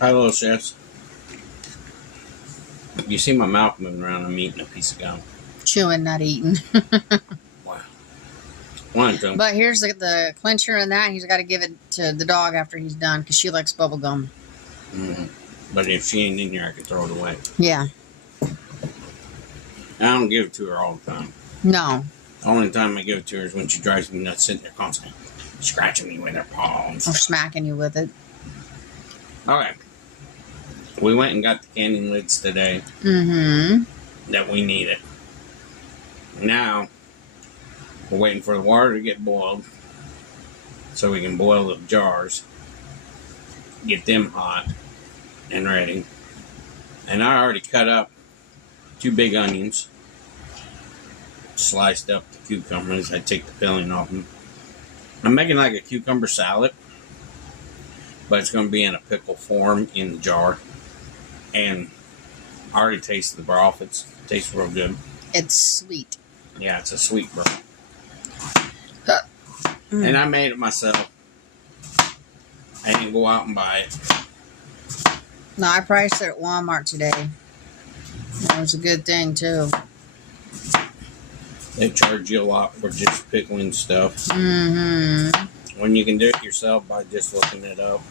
Hi, little chefs. You see my mouth moving around. I'm eating a piece of gum. Chewing, not eating. Wow. One of them. But here's the clincher in that. He's got to give it to the dog after he's done because she likes bubble gum. Mm-hmm. But if she ain't in here, I can throw it away. Yeah. I don't give it to her all the time. No. The only time I give it to her is when she drives me nuts, sitting there constantly scratching me with her palms. Or smacking you with it. Okay. We went and got the canning lids today. Mm-hmm. That we needed. Now, we're waiting for the water to get boiled so we can boil the jars, get them hot and ready. And I already cut up 2 big onions, sliced up the cucumbers. I take the filling off them. I'm making like a cucumber salad, but it's going to be in a pickle form in the jar. And I already tasted the broth. It tastes real good. It's sweet. Yeah, it's a sweet broth. And I made it myself. I didn't go out and buy it. No, I priced it at Walmart today. That was a good thing, too. They charge you a lot for just pickling stuff. Mm-hmm. When you can do it yourself by just looking it up.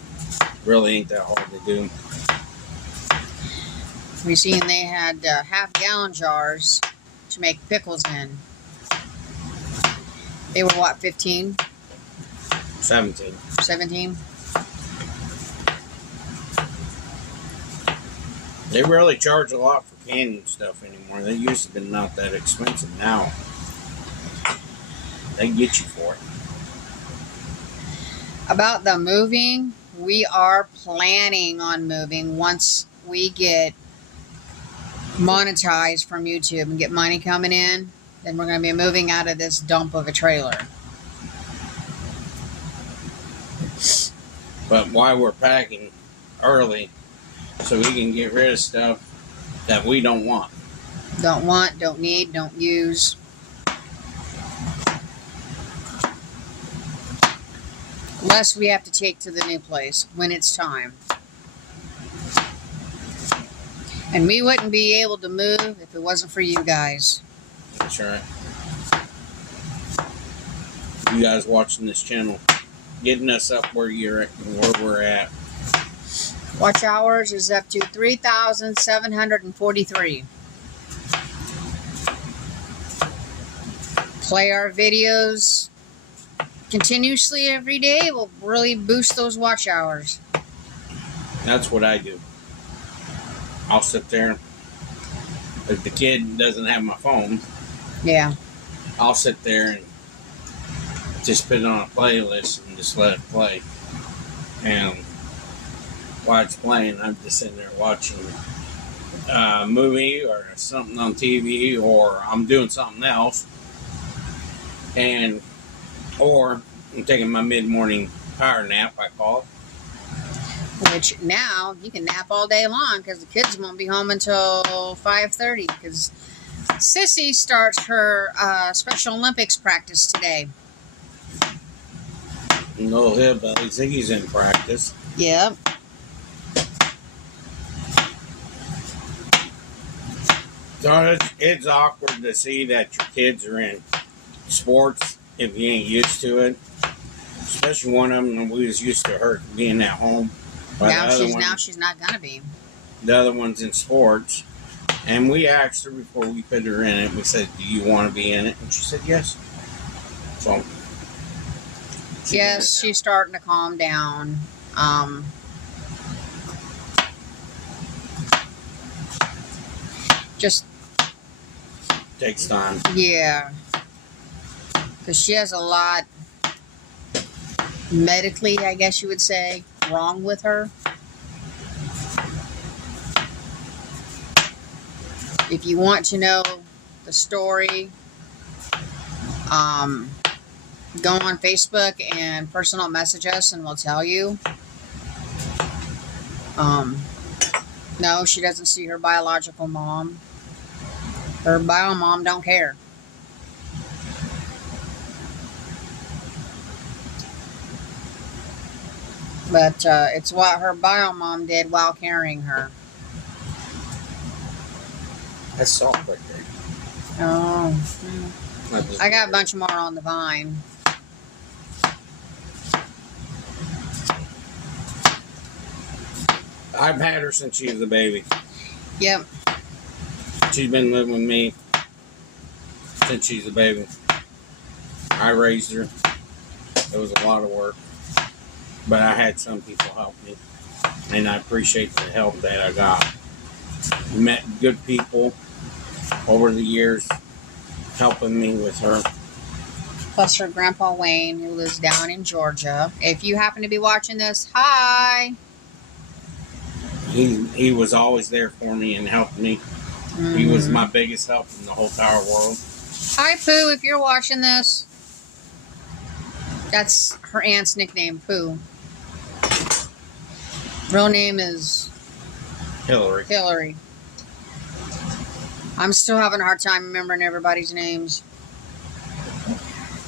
Really ain't that hard to do. We seen they had half-gallon jars to make pickles in. They were what, 15? 17. 17? They really charge a lot for canning stuff anymore. They used to be not that expensive. Now, they get you for it. About the moving, we are planning on moving once we get monetized from YouTube and get money coming in. Then we're going to be moving out of this dump of a trailer. But why we're packing early, so we can get rid of stuff that we don't want. Don't want, don't need, don't use. Less we have to take to the new place when it's time. And we wouldn't be able to move if it wasn't for you guys. That's right. You guys watching this channel, getting us up where we're at. Watch hours is up to 3,743. Play our videos continuously every day will really boost those watch hours. That's what I do. I'll sit there. If the kid doesn't have my phone, Yeah. I'll sit there and just put it on a playlist and just let it play. And while it's playing, I'm just sitting there watching a movie or something on TV, or I'm doing something else. Or I'm taking my mid-morning power nap, I call it. Which now you can nap all day long because the kids won't be home until 5:30 because Sissy starts her Special Olympics practice today. No hillbilly Ziggy's in practice. Yep. So it's awkward to see that your kids are in sports if you ain't used to it. Especially one of them, we was used to her being at home. Now she's not gonna be. The other one's in sports. And we asked her before we put her in it. We said, "Do you want to be in it?" And she said yes. So Yes, she's starting to calm down. Just takes time. Yeah, because she has a lot medically, I guess you would say, wrong with her. If you want to know the story, go on Facebook and personal message us and we'll tell you. No, she doesn't see her biological mom. Her bio mom don't care. But it's what her bio mom did while carrying her. That's salt right there. Oh. I got a bunch. bunch more on the vine. I've had her since she was a baby. Yep. She's been living with me since she's a baby. I raised her. It was a lot of work. But I had some people help me. And I appreciate the help that I got. Met good people over the years helping me with her. Plus her grandpa Wayne, who lives down in Georgia. If you happen to be watching this, hi. He was always there for me and helped me. He was my biggest help in the whole entire world. Hi, Pooh, if you're watching this. That's her aunt's nickname, Pooh. Real name is Hillary. I'm still having a hard time remembering everybody's names.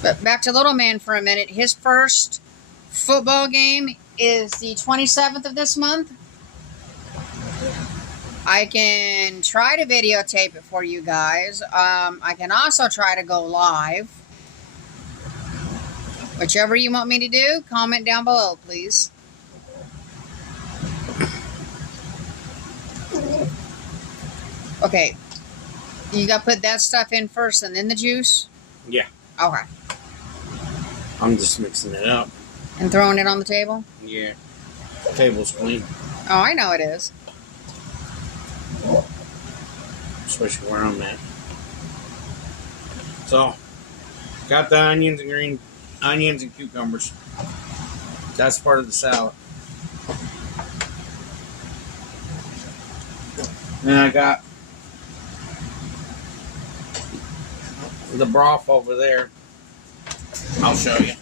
But back to Little Man for a minute. His first football game is the 27th of this month. I can try to videotape it for you guys. I can also try to go live. Whichever you want me to do, comment down below, please. Okay. You got to put that stuff in first and then the juice? Yeah. Okay. I'm just mixing it up. And throwing it on the table? Yeah. The table's clean. Oh, I know it is. Especially where I'm at. So, got the onions and green onions and cucumbers. That's part of the salad. Then I got the broth over there. I'll show you.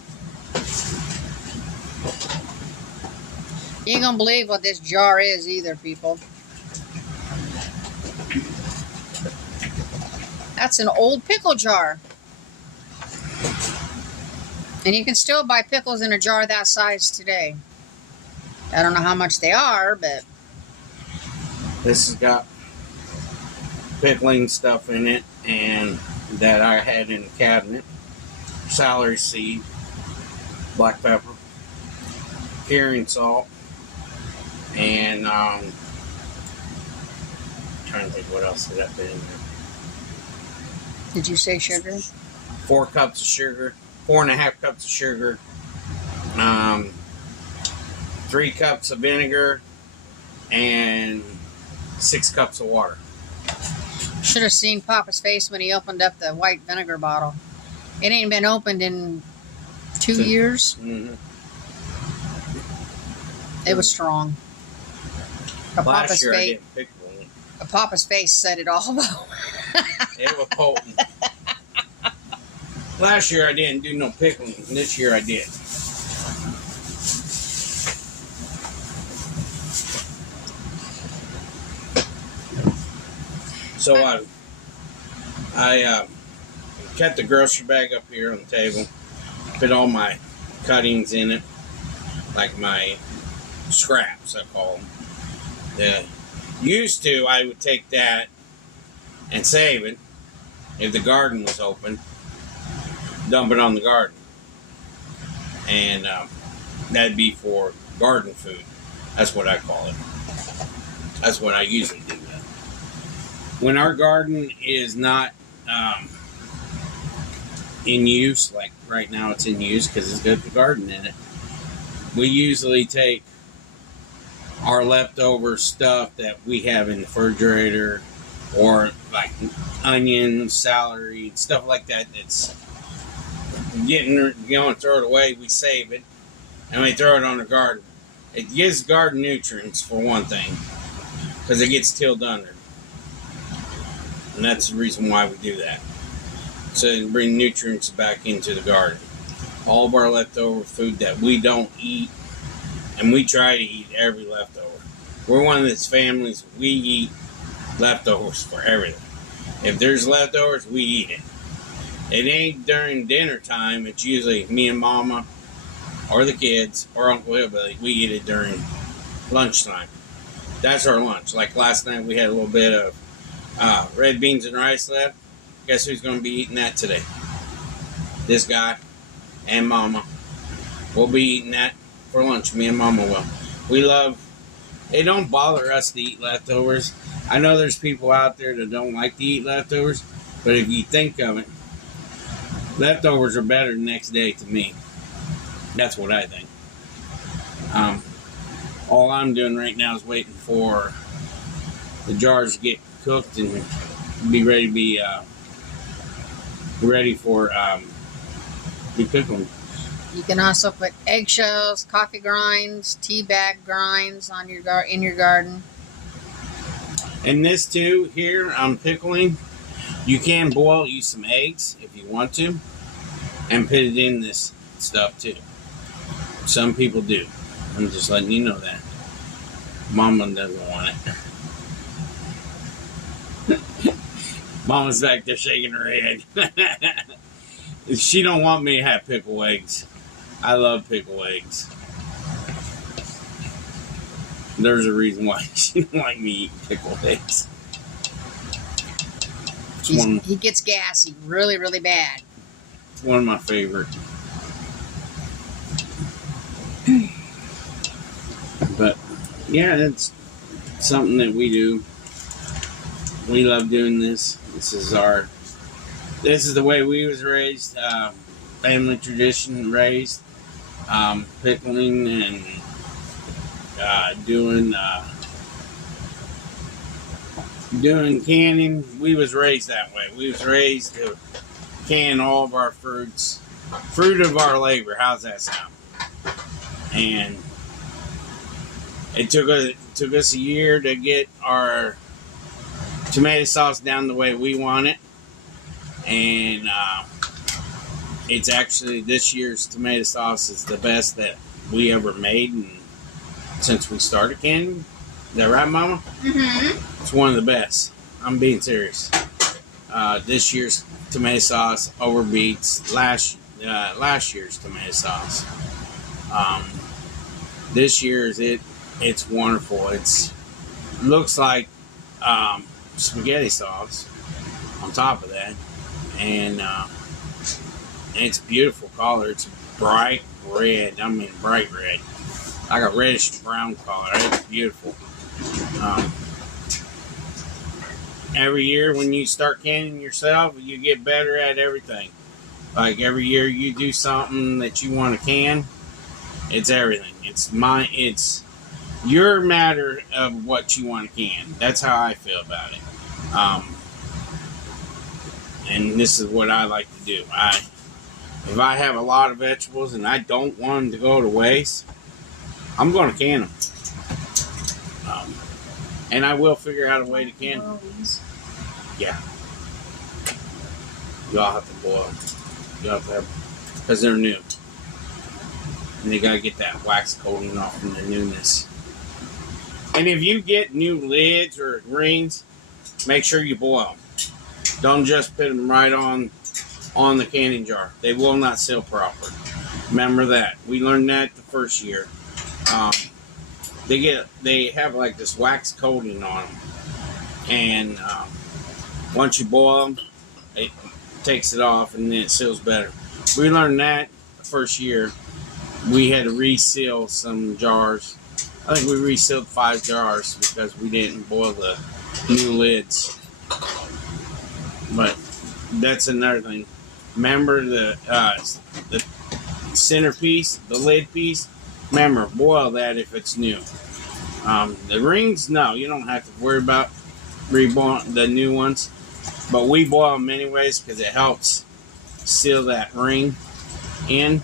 You ain't gonna believe what this jar is either, people. That's an old pickle jar. And you can still buy pickles in a jar that size today. I don't know how much they are, but... This has got pickling stuff in it, and that I had in the cabinet. Celery seed, black pepper, curing salt, and trying to think what else did I put in there. Did you say sugar? 4 cups of sugar, 4.5 cups of sugar, 3 cups of vinegar, and 6 cups of water. Should have seen Papa's face when he opened up the white vinegar bottle. It ain't been opened in 2 years. Mm-hmm. It was strong. Last year I didn't pick one. Papa's face said it all, though. It was potent. Last year I didn't do no pickling. This year I did. So I kept the grocery bag up here on the table. Put all my cuttings in it, like my scraps, I call them. Used to, I would take that and save it if the garden was open, dump it on the garden, and that'd be for garden food. That's what I call it. That's what I usually do. When our garden is not in use, like right now it's in use because it's got the garden in it, we usually take our leftover stuff that we have in the refrigerator, or like onions, celery, stuff like that that's getting, throw it away, we save it, and we throw it on the garden. It gives the garden nutrients, for one thing, because it gets tilled under. And that's the reason why we do that. So to bring nutrients back into the garden. All of our leftover food that we don't eat, and we try to eat every leftover. We're one of those families, we eat leftovers for everything. If there's leftovers, we eat it. It ain't during dinner time. It's usually me and Mama or the kids, or Uncle Hillbilly, we eat it during lunchtime. That's our lunch. Like last night, we had a little bit of red beans and rice left. Guess who's going to be eating that today? This guy and Mama. We'll be eating that for lunch. Me and Mama will. We love... It don't bother us to eat leftovers. I know there's people out there that don't like to eat leftovers, but if you think of it, leftovers are better the next day to me. That's what I think. All I'm doing right now is waiting for the jars to get cooked and be ready to be pickling. You can also put eggshells, coffee grinds, tea bag grinds on your in your garden. And this too, here I'm pickling. You can use some eggs if you want to, and put it in this stuff too. Some people do. I'm just letting you know that. Mama doesn't want it. Mama's back there shaking her head. She don't want me to have pickle eggs. I love pickle eggs. There's a reason why she don't like me eating pickled eggs. He gets gassy really, really bad. It's one of my favorite. But yeah, it's something that we do. We love doing this. This is the way we was raised. Family tradition raised. Pickling and doing canning. We was raised that way. We was raised to can all of our fruit of our labor. How's that sound? And it took us a year to get our tomato sauce down the way we want it, and it's actually this year's tomato sauce is the best that we ever made, and since we started canning. Is that right, Mama? Mm-hmm. It's one of the best. I'm being serious. This year's tomato sauce overbeats last year's tomato sauce. This year's it's wonderful. It looks like spaghetti sauce on top of that, and it's beautiful color. It's bright red. I mean bright red. I got reddish brown color. It's beautiful. Every year when you start canning yourself, you get better at everything. Like every year you do something that you want to can, it's everything. It's your matter of what you want to can. That's how I feel about it. And this is what I like to do. If I have a lot of vegetables and I don't want them to go to waste, I'm going to can them. And I will figure out a way to can them. Yeah. Y'all have to boil them. Y'all have to have, because they're new. And they got to get that wax coating off from the newness. And if you get new lids or rings, make sure you boil them. Don't just put them right on the canning jar. They will not seal proper. Remember that. We learned that the first year. They have like this wax coating on them, and once you boil them, it takes it off, and then it seals better. We learned that the first year. We had to reseal some jars. I think we resealed 5 jars because we didn't boil the new lids. But that's another thing. Remember the centerpiece, the lid piece. Remember, boil that if it's new. The rings, no, you don't have to worry about reboiling the new ones. But we boil them anyways because it helps seal that ring in.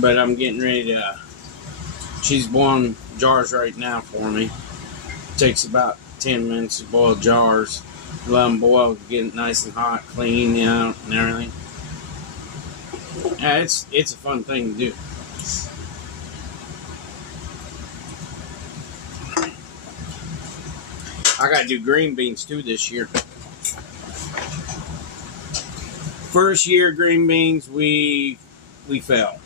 But I'm getting ready to... she's boiling jars right now for me. It takes about 10 minutes to boil jars. Let them boil, get it nice and hot, clean out, and everything. Yeah, it's a fun thing to do. I gotta do green beans too this year. First year green beans, we we fell.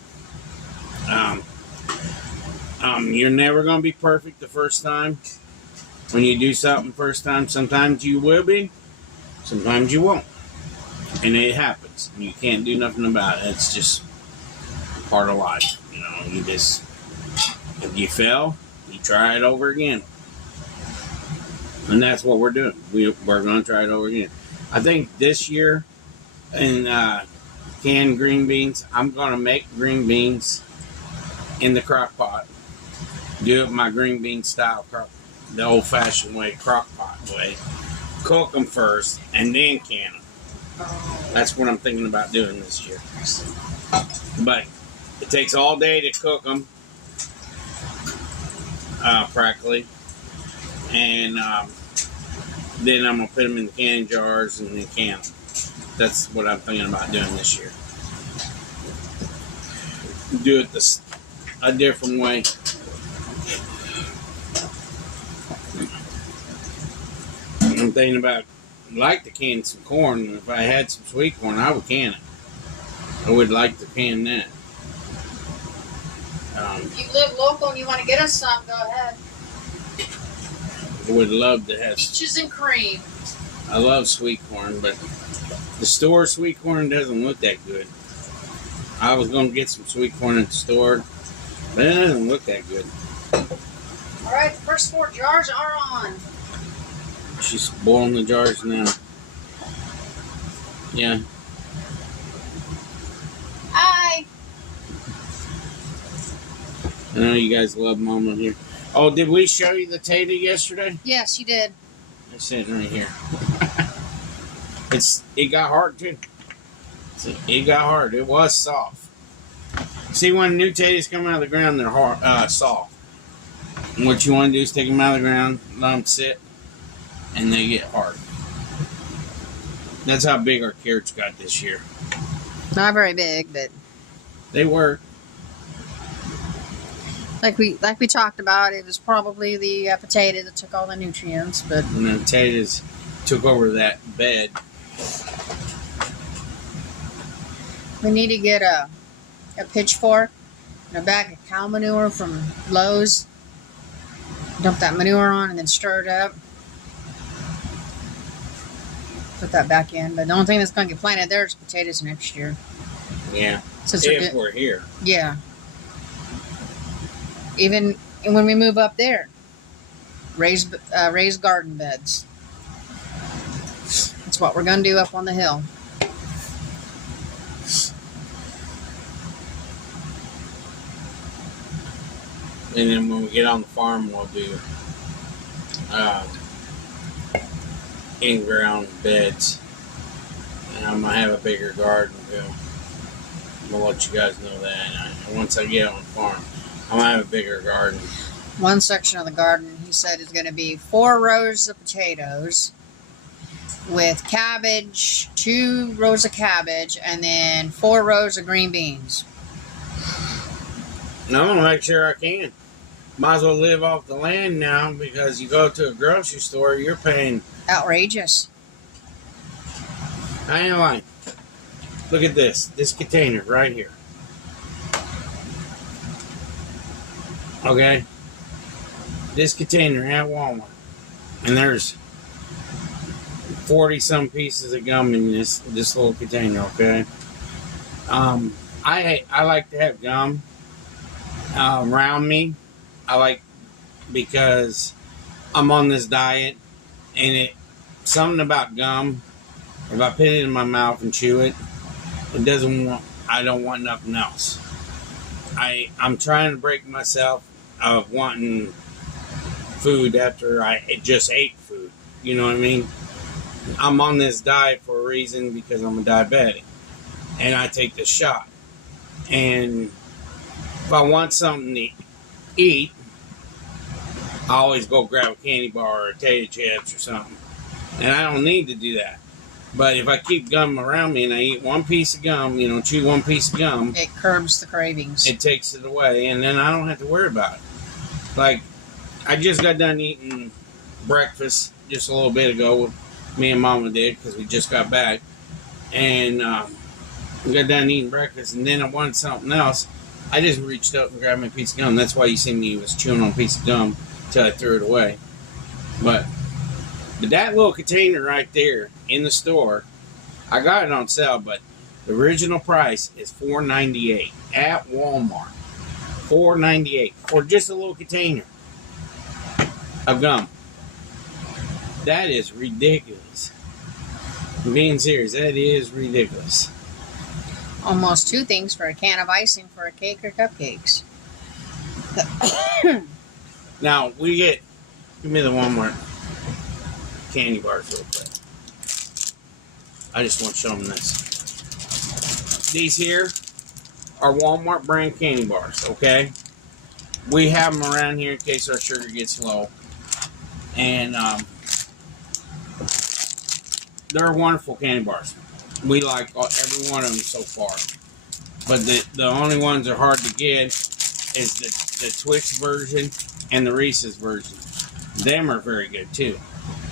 You're never going to be perfect the first time. When you do something first time, sometimes you will be, sometimes you won't. And it happens. You can't do nothing about it. It's just part of life. You know, if you fail, you try it over again. And that's what we're doing. We're going to try it over again. I think this year, in canned green beans, I'm going to make green beans in the crock pot. Do it my green bean style, the old-fashioned way, crock pot way. Cook them first, and then can them. That's what I'm thinking about doing this year. But it takes all day to cook them, practically. And then I'm going to put them in the canning jars and then can them. That's what I'm thinking about doing this year. Do it a different way. I'm thinking about, I'd like to can some corn. If I had some sweet corn, I would can it. I would like to can that. If you live local and you want to get us some, go ahead. I would love to have. Peaches and cream. I love sweet corn, but the store sweet corn doesn't look that good. I was going to get some sweet corn at the store, but it doesn't look that good. All right, the first 4 jars are on. She's boiling the jars now. Yeah. Hi. I know you guys love Mama here. Oh, did we show you the tater yesterday? Yes, you did. It's sitting right here. It got hard too. See, it got hard. It was soft. See, when new taters come out of the ground, they're hard, soft. And what you want to do is take them out of the ground, let them sit, and they get hard. That's how big our carrots got this year. Not very big, but They were. like we talked about, it was probably the potato that took all the nutrients. But And the potatoes took over that bed. we need to get a pitchfork and a bag of cow manure from Lowe's. Dump that manure on and then stir it up. Put that back in. But the only thing that's going to get planted there is potatoes next year. Yeah. Since If we're here. Yeah. Even when we move up there, raised garden beds. That's what we're going to do up on the hill. And then when we get on the farm, we'll do in-ground beds. And I'm going to have a bigger garden too. I'm going to let you guys know that. And once I get on the farm, I'm going to have a bigger garden. One section of the garden, he said, is going to be 4 rows of potatoes with cabbage, 2 rows of cabbage, and then 4 rows of green beans. And I'm going to make sure I can. Might as well live off the land now, because you go to a grocery store, you're paying. Outrageous. I ain't lying. Look at this container right here. Okay? This container at Walmart. And there's 40 some pieces of gum in this little container, okay? I like to have gum around me. I like, because I'm on this diet, and something about gum, if I put it in my mouth and chew it, I don't want nothing else. I'm trying to break myself of wanting food after I just ate food. You know what I mean? I'm on this diet for a reason, because I'm a diabetic, and I take this shot. And if I want something to eat, I always go grab a candy bar or potato chips or something. And I don't need to do that. But if I keep gum around me and I eat one piece of gum, chew one piece of gum, It curbs the cravings. it takes it away, and then I don't have to worry about it. Like, I just got done eating breakfast just a little bit ago. Me and Mama did, because we just got back. And I got done eating breakfast, and then I wanted something else. I just reached up and grabbed me a piece of gum. That's why you see me was chewing on a piece of gum until I threw it away. But that little container right there in the store, I got it on sale, but the original price is $4.98 at Walmart. $4.98 for just a little container of gum. That is ridiculous. I'm being serious. That is ridiculous. Almost 2 things for a can of icing for a cake or cupcakes. Now, give me the Walmart candy bars real quick. I just want to show them this. These here are Walmart brand candy bars, okay? We have them around here in case our sugar gets low. And they're wonderful candy bars. We like every one of them so far. But the only ones that are hard to get is the Twix version and the Reese's version. Them are very good too.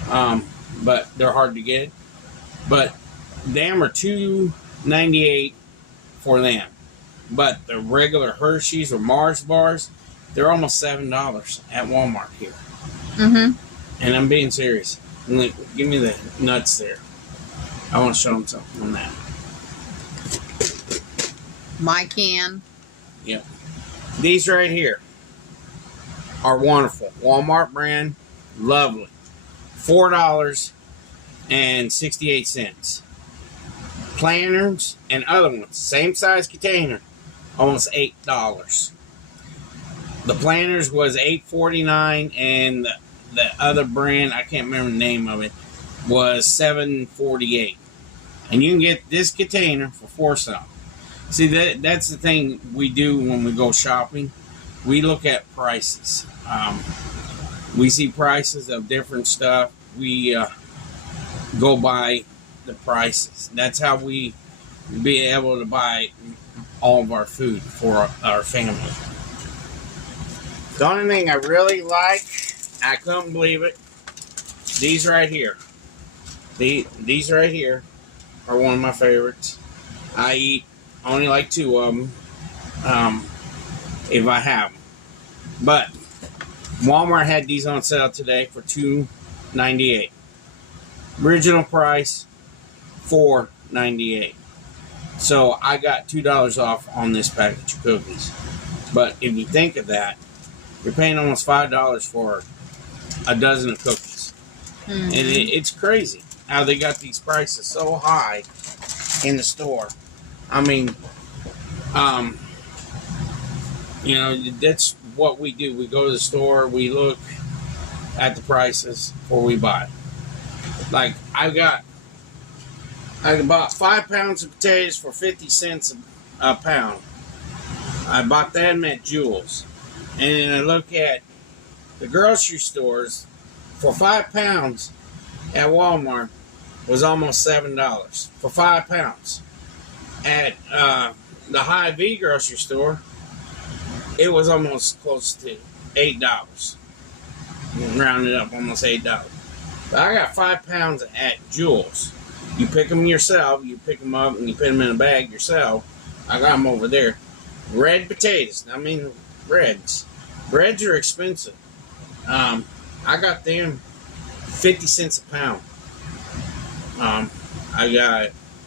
But they're hard to get. But them are $2.98 for them. But the regular Hershey's or Mars bars, they're almost $7 at Walmart here. Mm-hmm. And I'm being serious. Give me the nuts there. I want to show them something on that. My can. Yep. These right here are wonderful. Walmart brand. Lovely. $4.68. Planters and other ones. Same size container. Almost $8. The Planters was $8.49 and the other brand, I can't remember the name of it, was $7.48. And you can get this container for $4. See, that's the thing we do when we go shopping. We look at prices. We see prices of different stuff. We go by the prices. That's how we be able to buy all of our food for our family. The only thing I really like, I couldn't believe it, these right here. These right here are one of my favorites. I eat only like 2 of them if I have them. But Walmart had these on sale today for $2.98. Original price $4.98. So I got $2 off on this package of cookies. But if you think of that, you're paying almost $5 for a dozen of cookies. Mm-hmm. And it's crazy how they got these prices so high in the store. I mean, that's what we do. We go to the store, we look at the prices before we buy. Like, I bought 5 pounds of potatoes for 50 cents a pound. I bought them at Jewel's. And then I look at the grocery stores for 5 pounds at Walmart was almost $7 for 5 pounds. At the Hy-Vee grocery store, it was almost close to $8. Rounded up, almost $8. But I got 5 pounds at Jewel's. You pick them yourself. You pick them up and you put them in a bag yourself. I got them over there. Red potatoes. I mean, reds. Reds are expensive. I got them 50 cents a pound. I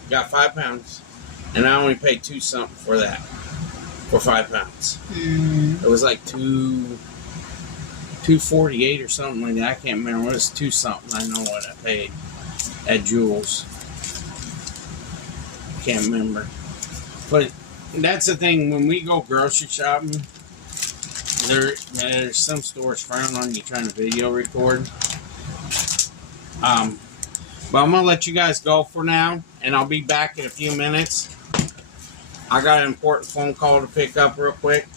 got 5 pounds, and I only paid $2 something for that, for 5 pounds. Mm. It was like $2.48 or something like that. I can't remember. It was $2 something. I know what I paid at Jewel's. Can't remember. But that's the thing, when we go grocery shopping, there's some stores frown on you trying to video record. But I'm going to let you guys go for now, and I'll be back in a few minutes. I got an important phone call to pick up real quick.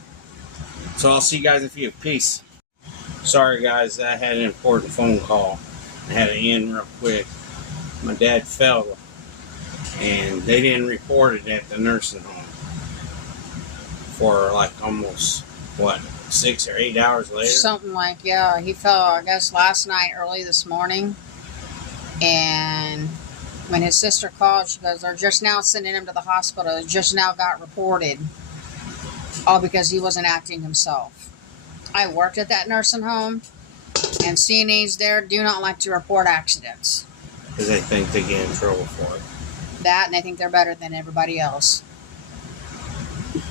So I'll see you guys in a few. Peace. Sorry guys, I had an important phone call. I had to end real quick. My dad fell, and they didn't report it at the nursing home for like almost, 6 or 8 hours later? Something like, yeah. He fell, I guess, last night, early this morning. And When his sister called, she goes, they're just now sending him to the hospital. It just now got reported. All because he wasn't acting himself. I worked at that nursing home, and CNAs there do not like to report accidents. Because they think they get in trouble for it. That, and they think they're better than everybody else.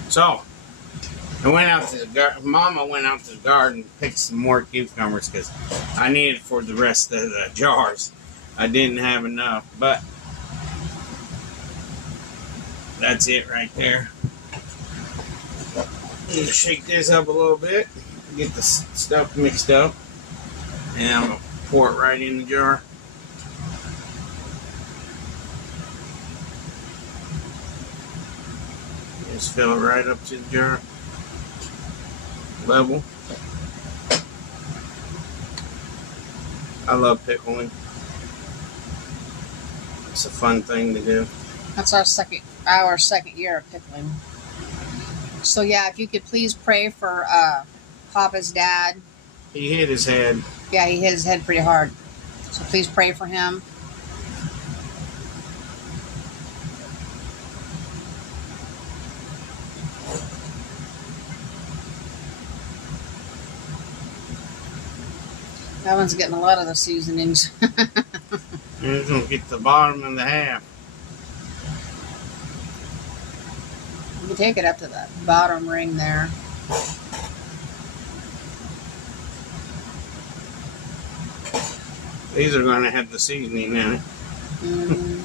So, I went out to the garden. Mama went out to the garden and picked some more cucumbers because I needed for the rest of the jars. I didn't have enough, but that's it right there. I'm going to shake this up a little bit, get the stuff mixed up, and I'm going to pour it right in the jar. Just fill it right up to the jar level. I love pickling. It's a fun thing to do. That's our second year of pickling. So yeah, if you could please pray for Papa's dad. He hit his head. Yeah, he hit his head pretty hard. So please pray for him. That one's getting a lot of the seasonings. And it's going to get the bottom of the half. You can take it up to the bottom ring there. These are going to have the seasoning in it. Mm-hmm.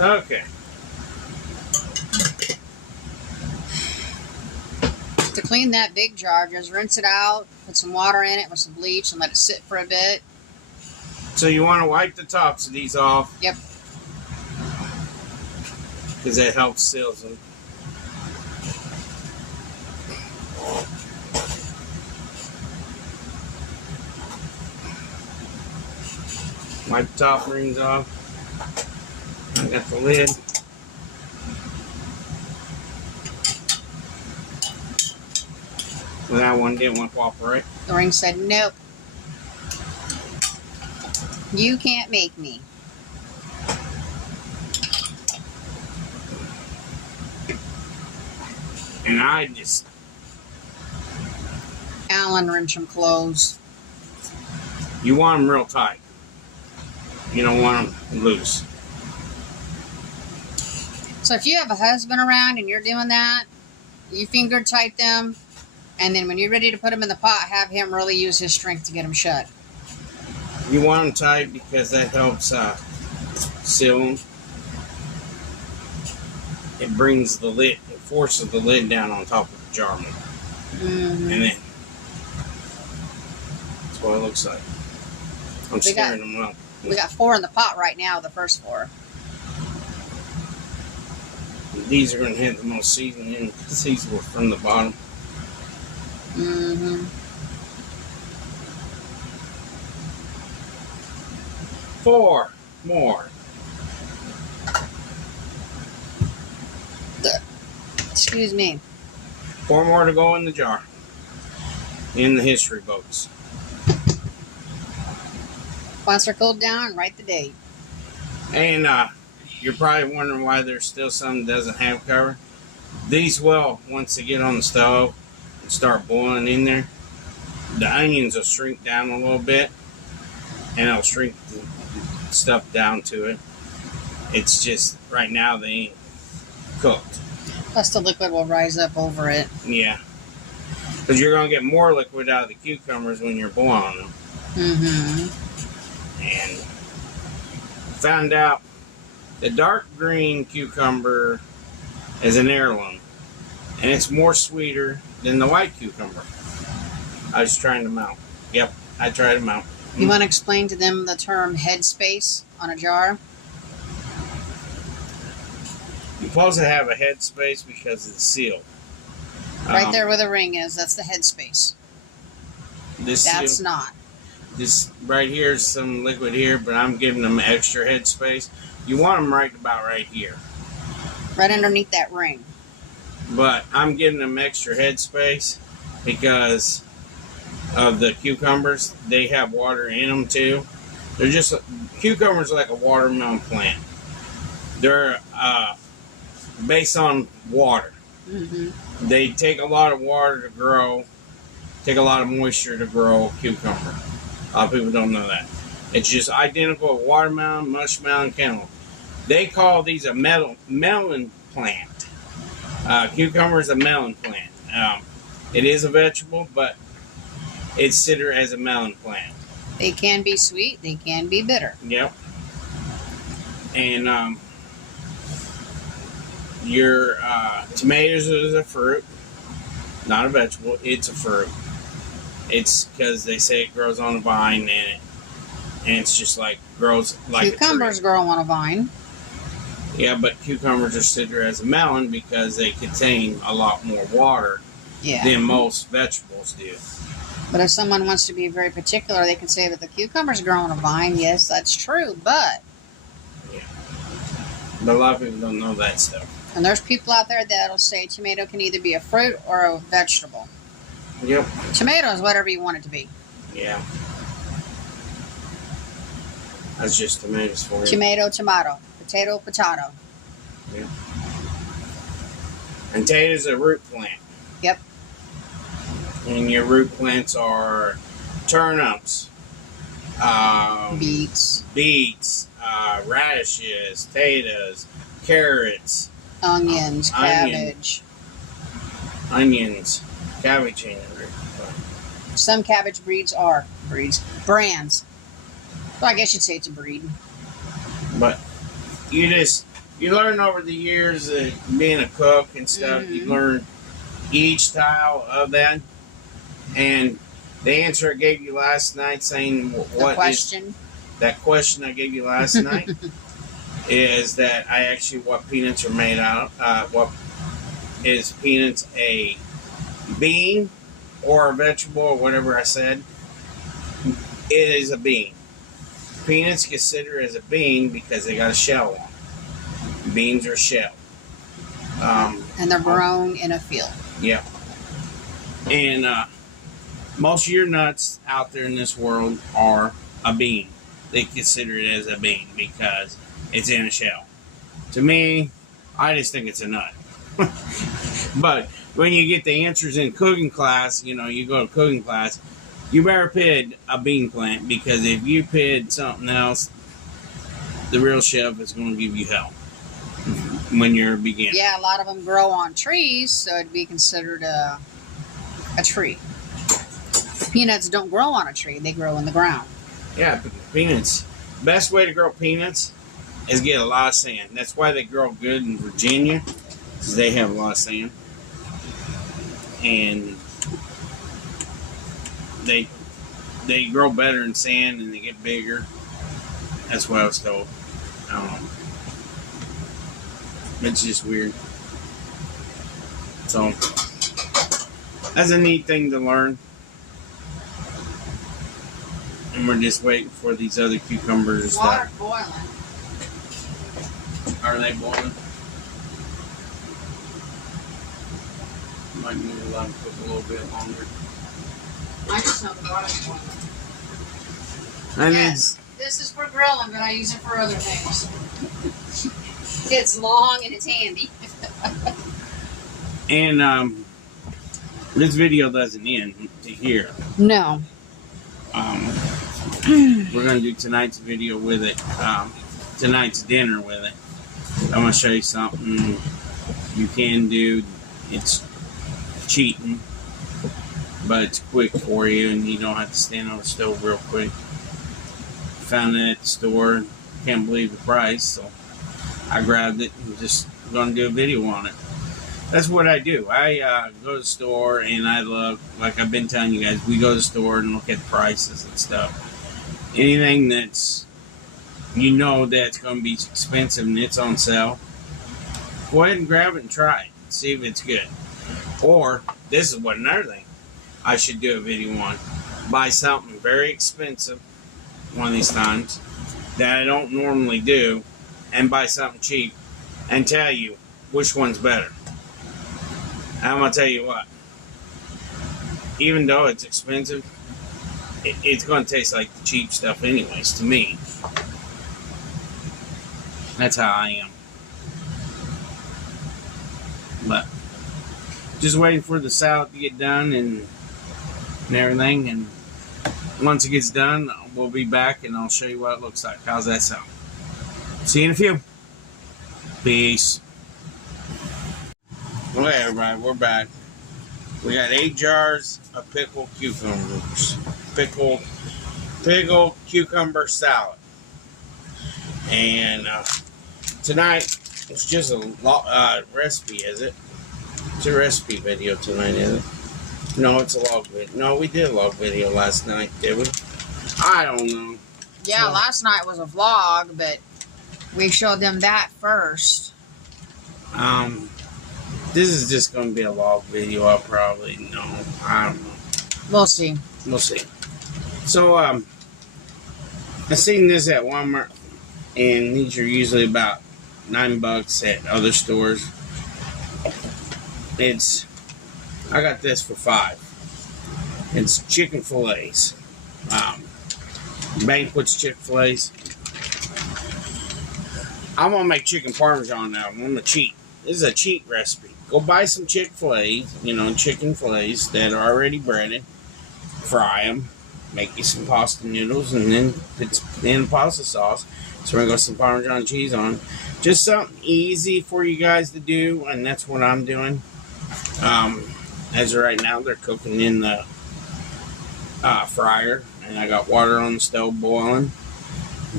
Okay. To clean that big jar, just rinse it out, put some water in it with some bleach, and let it sit for a bit. So you want to wipe the tops of these off. Yep. Because that helps seal them. Wipe the top rings off. I got the lid. Well, that one didn't want to cooperate. The ring said, nope. You can't make me. And I just... Allen wrench them closed. You want them real tight. You don't want them loose. So if you have a husband around and you're doing that, you finger tight them, and then when you're ready to put them in the pot, have him really use his strength to get them shut. You want them tight because that helps seal them. It brings the lid, it forces the lid down on top of the jar more. Mm-hmm. And then, that's what it looks like. I'm stirring them up. We got 4 in the pot right now, the first 4. These are going to have the most seasoning because these were from the bottom. Mm-hmm. 4 more. Excuse me. 4 more to go in the jar. In the history books. Once they're cooled down, write the date. And you're probably wondering why there's still some that doesn't have cover. These will, once they get on the stove and start boiling in there, the onions will shrink down a little bit and it'll shrink the stuff down to it. It's just, right now they ain't cooked. Plus the liquid will rise up over it. Yeah. Because you're going to get more liquid out of the cucumbers when you're boiling them. Mm-hmm. And found out the dark green cucumber is an heirloom. And it's more sweeter than the white cucumber. I was trying them out. Yep, I tried them out. You want to explain to them the term headspace on a jar? You're supposed to have a headspace because of the seal. Right there where the ring is, that's the headspace. This That's seal, not. This right here is some liquid here, but I'm giving them extra headspace. You want them right about right here. Right underneath that ring. But I'm giving them extra headspace because of the cucumbers. They have water in them too. They're just, cucumbers are like a watermelon plant. They're based on water. Mm-hmm. They take a lot of water to grow, take a lot of moisture to grow a cucumber. A lot of people don't know that. It's just identical to watermelon, muskmelon, cantaloupe. They call these a melon plant. Cucumber is a melon plant. It is a vegetable, but it's considered as a melon plant. They can be sweet. They can be bitter. Yep. And your tomatoes is a fruit, not a vegetable. It's a fruit. It's because they say it grows on a vine, and it's just like grows like cucumbers a tree. grow on a vine. Yeah, but cucumbers are considered as a melon because they contain a lot more water than most vegetables do. But if someone wants to be very particular, they can say that the cucumbers grow on a vine. Yes, that's true, but... Yeah. But a lot of people don't know that stuff. And there's people out there that'll say tomato can either be a fruit or a vegetable. Yep. Tomato is whatever you want it to be. Yeah. That's just tomatoes for you. Tomato, tomato. Potato, potato. Yeah. And potatoes are a root plant. Yep. And your root plants are turnips, Beets. Radishes, potatoes, carrots, Onions, cabbage. Onions, cabbage ain't a root plant. Some cabbage brands. Well, I guess you'd say it's a breed. But you learn over the years being a cook and stuff, Mm-hmm. you learn each style of that. And the answer I gave you last night saying what question? That question I gave you last night is that what peanuts are made out of. What is peanuts a bean or a vegetable or whatever I said? It is a bean. Peanuts considered as a bean because they got a shell on them. Beans are shell. And they're grown in a field. Yeah. And most of your nuts out there in this world are a bean. They consider it as a bean because it's in a shell. To me, I just think it's a nut. But when you get the answers in cooking class, you go to cooking class, you better pick a bean plant because if you pick something else, the real chef is going to give you hell when you're a beginner. Yeah, a lot of them grow on trees, so it'd be considered a tree. Peanuts don't grow on a tree; they grow in the ground. Yeah, but peanuts. Best way to grow peanuts is get a lot of sand. That's why they grow good in Virginia, because they have a lot of sand. And they grow better in sand and they get bigger. That's what I was told. I don't know. It's just weird. So, that's a neat thing to learn. And we're just waiting for these other cucumbers. Water's boiling. Are they boiling? Might need to let them cook a little bit longer. I just know the water's boiling. Yes, this is for grilling, but I use it for other things. It's long and it's handy. And this video doesn't end here. No. We're gonna do tonight's video with it. Tonight's dinner with it. I'm gonna show you something you can do. It's cheating, but it's quick for you, and you don't have to stand on the stove real quick. Found it at the store. Can't believe the price, so I grabbed it and just gonna do a video on it. That's what I do. I go to the store and I look, like I've been telling you guys, we go to the store and look at prices and stuff. Anything that's, that's going to be expensive and it's on sale, go ahead and grab it and try it. See if it's good. Or, this is what another thing I should do a video on. buy something very expensive one of these times that I don't normally do, and buy something cheap and tell you which one's better. I'm gonna tell you what, even though it's expensive, it's gonna taste like the cheap stuff anyways to me. That's how I am. But just waiting for the salad to get done and everything, and once it gets done, we'll be back and I'll show you what it looks like. How's that sound? See you in a few. Peace. Okay, everybody, we're back. We got 8 jars of pickled cucumbers. Pickled cucumber salad. And tonight, it's just a recipe, is it? It's a recipe video tonight, is it? No, it's a log video. No, we did a log video last night, did we? I don't know. Yeah, last night was a vlog, but we showed them that first. This is just going to be a log video. I'll probably know. I don't know. We'll see. We'll see. So, I seen this at Walmart, and these are usually about $9 at other stores. I got this for $5. It's chicken fillets. Banquet's chicken fillets. I'm gonna make chicken parmesan now. I'm gonna cheat. This is a cheat recipe. Go buy some chicken fillets that are already breaded. Fry them. Make you some pasta noodles, and then it's in pasta sauce. So we're gonna go some Parmesan cheese on. Just something easy for you guys to do, and that's what I'm doing. As of right now, they're cooking in the fryer, and I got water on the stove boiling.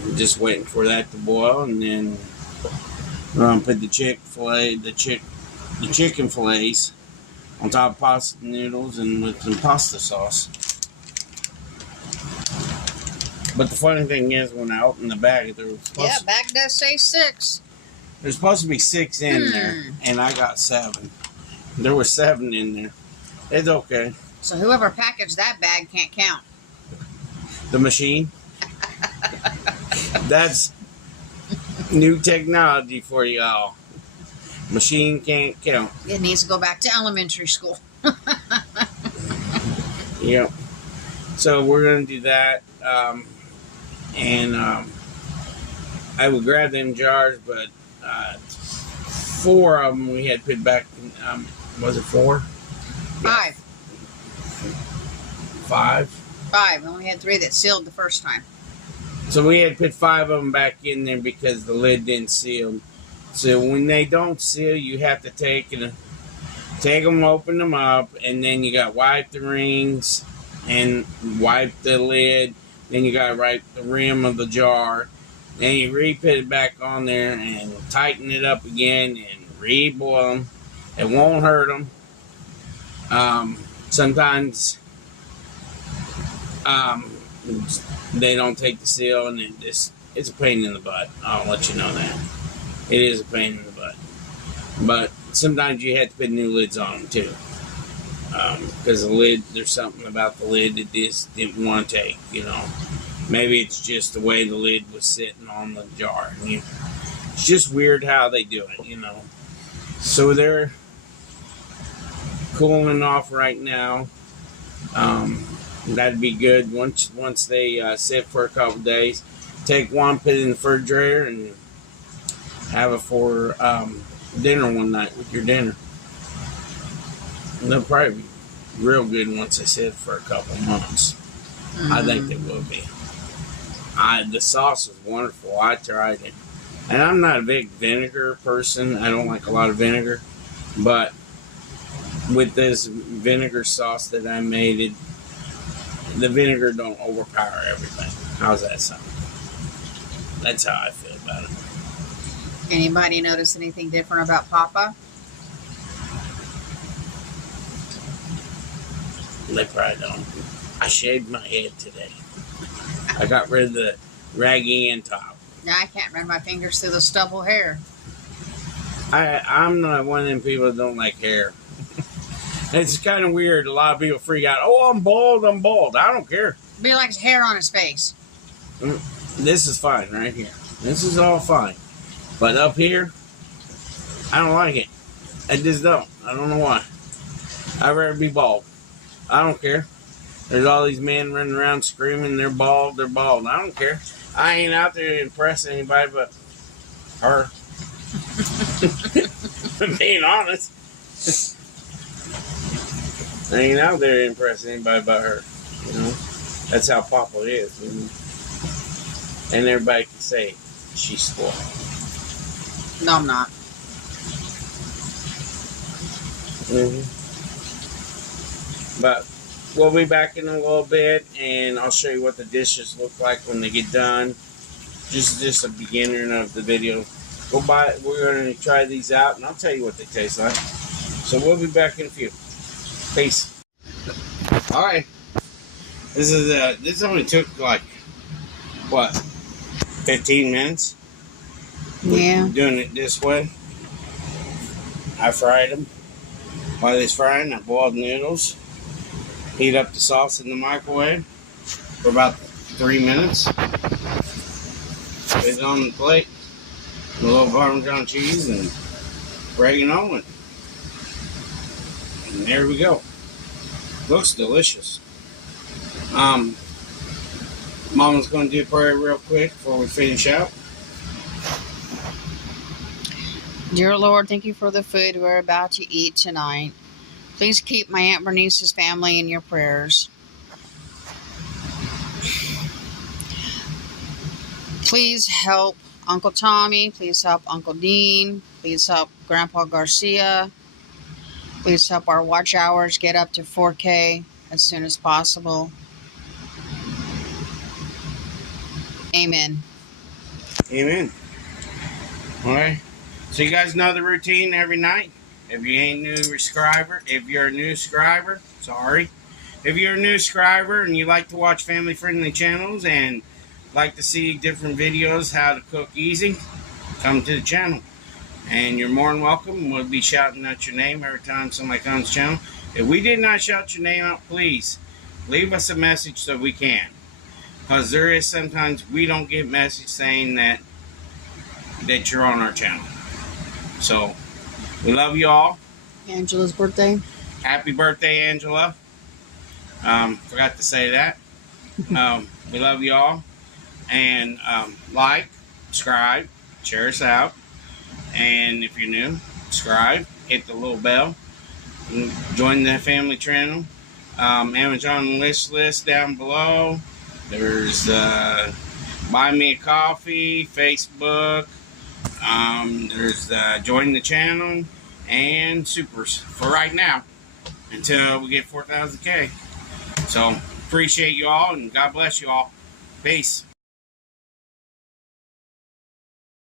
I'm just waiting for that to boil, and then we're gonna put the chicken fillets on top of pasta noodles and with some pasta sauce. But the funny thing is, when I opened the bag, Bag does say 6. There's supposed to be 6 in there, and I got 7. There were 7 in there. It's okay. So whoever packaged that bag can't count. The machine. That's new technology for y'all. Machine can't count. It needs to go back to elementary school. Yep. So we're gonna do that, and I would grab them jars, but 4 of them we had put back. Was it 4? 5. 5. 5. We only had 3 that sealed the first time. So we had put 5 of them back in there because the lid didn't seal. So when they don't seal, you have to take them, open them up, and then you got to wipe the rings and wipe the lid. Then you got to wipe the rim of the jar. Then you re-put it back on there and tighten it up again and re-boil them. It won't hurt them. Sometimes they don't take the seal, and it's a pain in the butt. I'll let you know that. It is a pain in the butt. But sometimes you have to put new lids on them too. Because the lid, there's something about the lid that just didn't want to take, Maybe it's just the way the lid was sitting on the jar. It's just weird how they do it, So they're cooling off right now. That'd be good once they sit for a couple days. Take one, put it in the refrigerator, and have it for dinner one night with your dinner. And they'll probably be real good once they sit for a couple months. Mm-hmm. I think they will be. The sauce is wonderful. I tried it. And I'm not a big vinegar person. I don't like a lot of vinegar. But with this vinegar sauce that I made, the vinegar don't overpower everything. How's that sound? That's how I feel about it. Anybody notice anything different about Papa? They probably don't. I shaved my head today. I got rid of the raggy end top. Now I can't run my fingers through the stubble hair. I'm not one of them people that don't like hair. It's kind of weird. A lot of people freak out. Oh, I'm bald. I'm bald. I don't care. Be like his hair on his face. This is fine right here. This is all fine. But up here, I don't like it. I just don't. I don't know why. I'd rather be bald. I don't care. There's all these men running around screaming they're bald. They're bald. I don't care. I ain't out there to impress anybody but her. Being honest. I ain't out there to impress anybody but her. You know? That's how Papa is. And everybody can say she's spoiled. No, I'm not. But we'll be back in a little bit, and I'll show you what the dishes look like when they get done. Just a beginning of the video. Go buy. We're going to try these out, and I'll tell you what they taste like. So we'll be back in a few. Peace. All right. This only took like what, 15 minutes. Yeah. We're doing it this way. I fried them. While they're frying, I boiled noodles. Heat up the sauce in the microwave for about 3 minutes. Put it on the plate. A little Parmesan cheese and oregano, and there we go. Looks delicious. Mama's going to do a prayer real quick before we finish out. Dear Lord, thank you for the food we're about to eat tonight. Please keep my Aunt Bernice's family in your prayers. Please help Uncle Tommy. Please help Uncle Dean. Please help Grandpa Garcia. Please help our watch hours get up to 4K as soon as possible. Amen. Amen. All right. So you guys know the routine every night. If you ain't new subscriber, if you're a new subscriber, sorry. If you're a new subscriber and you like to watch family-friendly channels and like to see different videos how to cook easy, come to the channel. And you're more than welcome. We'll be shouting out your name every time somebody comes to the channel. If we did not shout your name out, please leave us a message so we can. Because there is sometimes we don't get message saying that you're on our channel. So, we love you all. Angela's birthday. Happy birthday, Angela. Forgot to say that. We love you all. And like, subscribe, share us out. And if you're new, subscribe, hit the little bell, and join the family channel. Amazon wish list down below. There's Buy Me a Coffee, Facebook. There's join the channel and supers for right now until we get 4,000K. So appreciate you all and God bless you all. Peace.